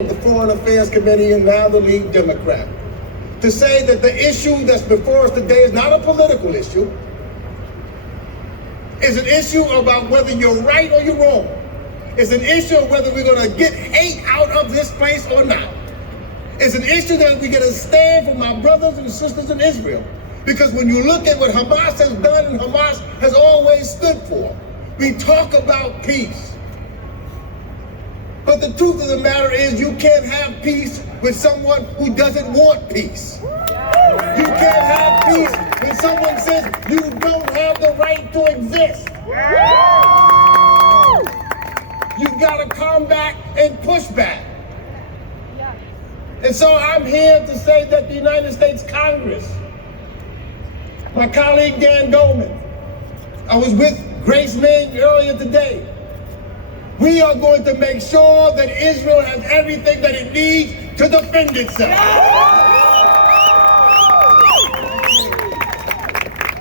the Foreign Affairs Committee and now the lead Democrat, to say that the issue that's before us today is not a political issue. It's an issue about whether you're right or you're wrong. It's an issue of whether we're going to get hate out of this place or not. It's an issue that we're going to stand for my brothers and sisters in Israel. Because when you look at what Hamas has done and Hamas has always stood for, we talk about peace. But the truth of the matter is you can't have peace with someone who doesn't want peace. You can't have peace when someone says you don't have the right to exist. You've got to come back and push back. And so I'm here to say that the United States Congress, my colleague Dan Goldman, I was with Grace Ming earlier today. We are going to make sure that Israel has everything that it needs to defend itself.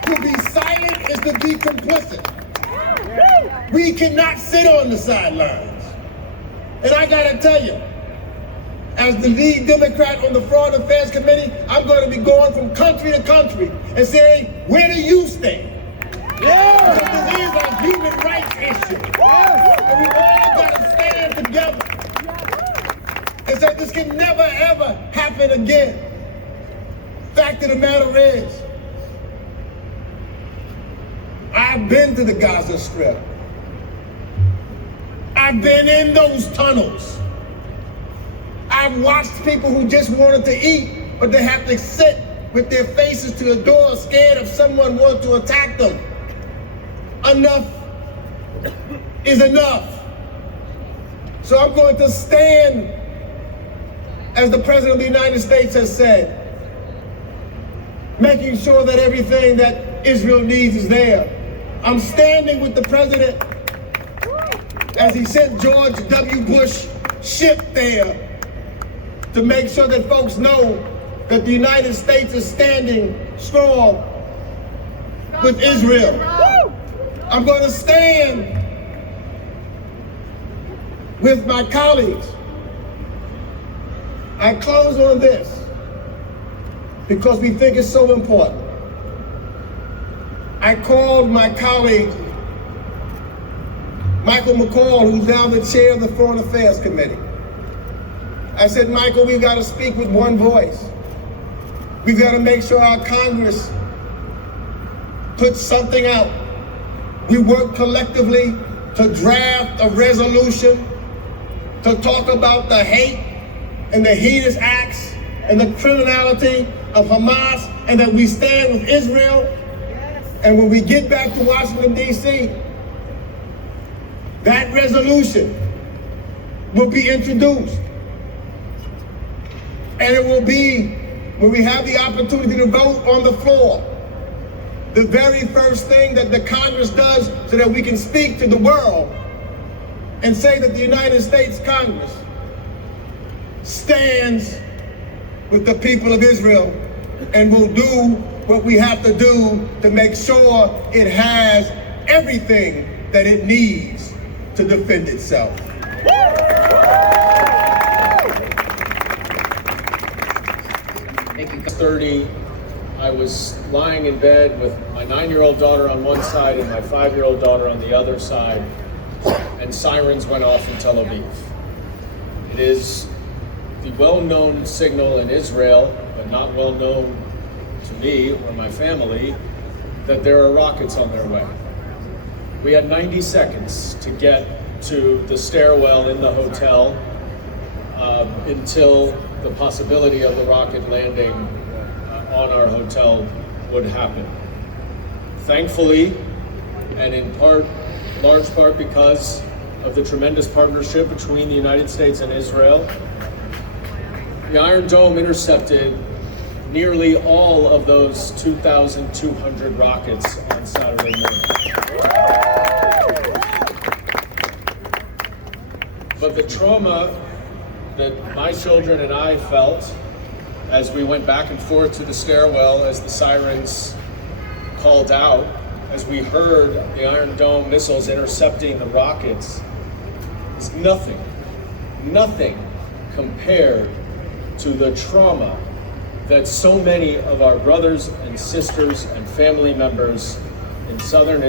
To be silent is to be complicit. We cannot sit on the sidelines. And I gotta tell you, as the lead Democrat on the Foreign Affairs Committee, I'm going to be going from country to country and saying, where do you stand? Because this is a human rights issue. And we all got to stand together and say this can never ever happen again. Fact of the matter is, I've been to the Gaza Strip. I've been in those tunnels. I've watched people who just wanted to eat, but they have to sit with their faces to the door, scared if someone wants to attack them. Enough is enough. So I'm going to stand, as the President of the United States has said, making sure that everything that Israel needs is there. I'm standing with the President as he sent George W. Bush ship there to make sure that folks know that the United States is standing strong with Israel. I'm going to stand with my colleagues. I close on this because we think it's so important. I called my colleague, Michael McCall, who's now the chair of the Foreign Affairs Committee. I said, Michael, we've got to speak with one voice. We've got to make sure our Congress puts something out. We work collectively to draft a resolution to talk about the hate and the heinous acts and the criminality of Hamas, and that we stand with Israel. And when we get back to Washington, D.C., that resolution will be introduced. And it will be, when we have the opportunity to vote on the floor, the very first thing that the Congress does so that we can speak to the world and say that the United States Congress stands with the people of Israel and will do what we have to do to make sure it has everything that it needs to defend itself. 30, I was lying in bed with my 9-year-old daughter on one side and my 5-year-old daughter on the other side, and sirens went off in Tel Aviv. It is the well-known signal in Israel, but not well known to me or my family, that there are rockets on their way. We had 90 seconds to get to the stairwell in the hotel until the possibility of the rocket landing on our hotel would happen. Thankfully, and in part, large part because of the tremendous partnership between the United States and Israel, the Iron Dome intercepted nearly all of those 2,200 rockets on Saturday morning. But the trauma that my children and I felt as we went back and forth to the stairwell as the sirens called out, as we heard the Iron Dome missiles intercepting the rockets, is nothing compared to the trauma that so many of our brothers and sisters and family members in southern Israel